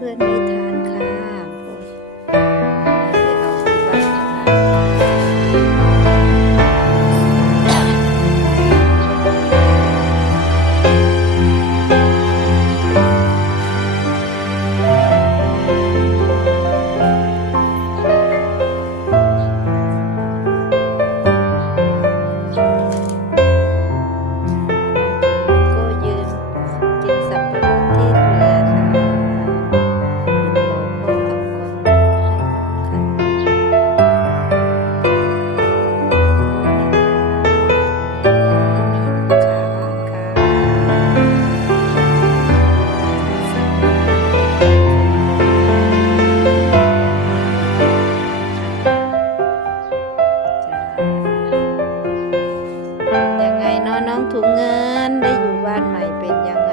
put me เนาะน้องถุงเงินได้อยู่บ้านใหม่เป็นยังไง